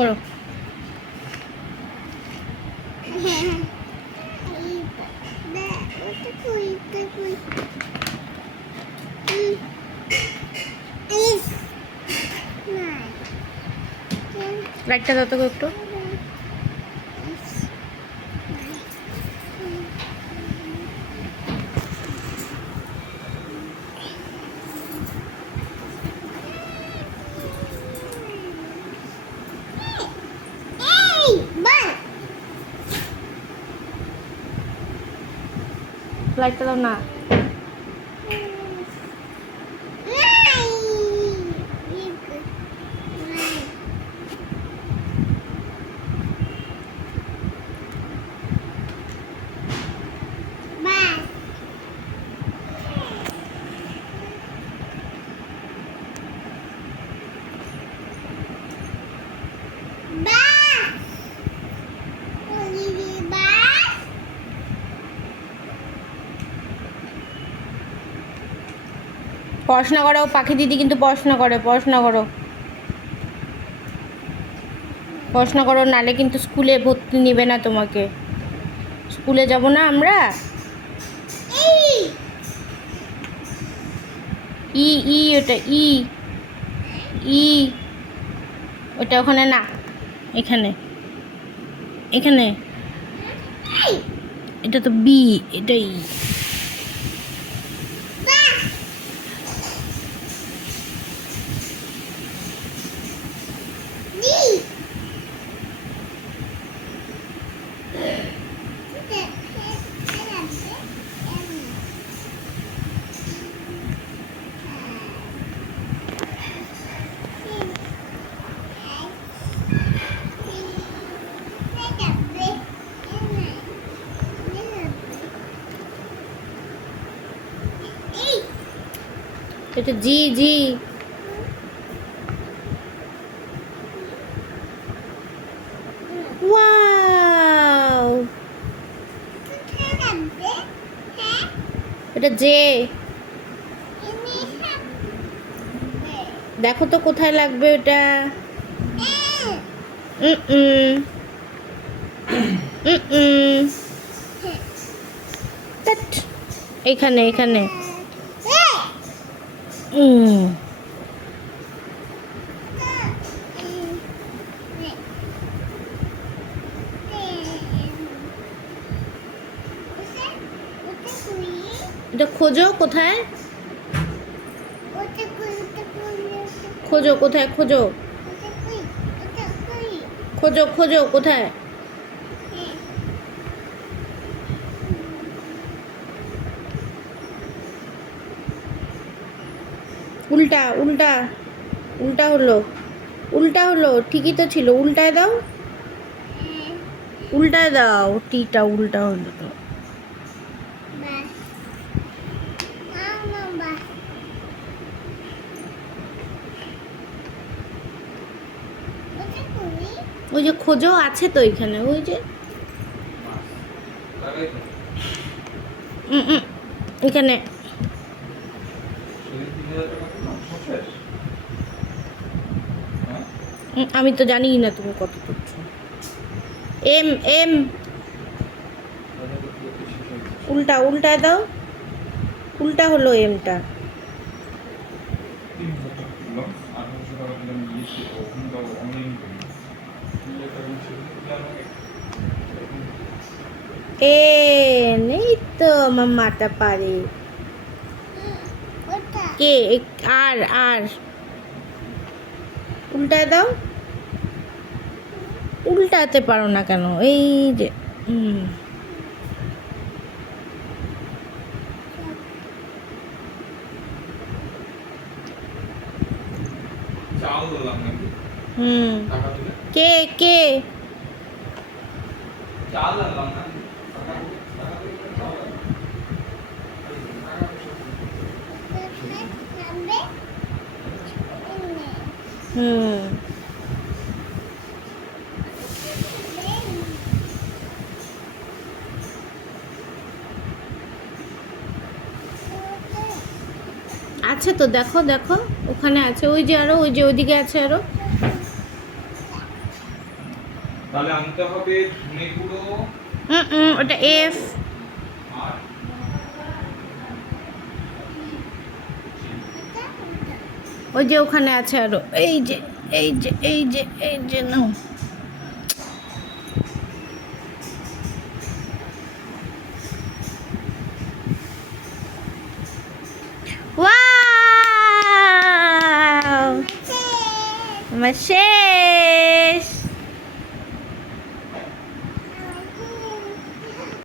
করো। লাইটটা দাও তো একটু। লাইটটা দাও না। পড়াশোনা করো পাখি দিদি, কিন্তু পড়াশোনা করো, পড়াশোনা করো, পড়াশোনা করো, নালে কিন্তু স্কুলে ভর্তি নেবে না তোমাকে। স্কুলে যাব না আমরা। ই ই ওটা ই ই ওটা ওখানে না, এখানে এখানে। এটা তো বি, এটাই। এটা জি জি। ওয়াও, এটা জে। দেখো তো কোথায় লাগবে ওটা। এখানে এখানে। এটা খোঁজো কোথায়, খোঁজো কোথায়, খোঁজো খোঁজো খোঁজো কোথায়। উল্টা উল্টা উল্টা হলো, উল্টা হলো, ঠিকই তো ছিল, উল্টায় দাও, উল্টায় দাও, টিটা উল্টা হলো তো। ওই যে খোঁজো আছে তো এখানে, ওই যে এখানে। আমি তো জানি না তুমি কত করছো। এম এম উল্টা, উল্টায় দাও, উল্টা হলো এমটা। এ নেই তো আমার মাথা পারে। কে আর আর উল্টায় দাও, উল্টাতে পারো না কেন, এই যে কে কে আছে তো, দেখো দেখো ওখানে আছে, ওই যে আরো, ওই যে ওইদিকে আছে আরো। তাহলে আনতে হবে ধনে গুঁড়ো ওটা এফ। আর ওই যে ওখানে আছে আরো, এই যে এই যে এই যে এই যে নাও। ওয়াও, আমার শেষ।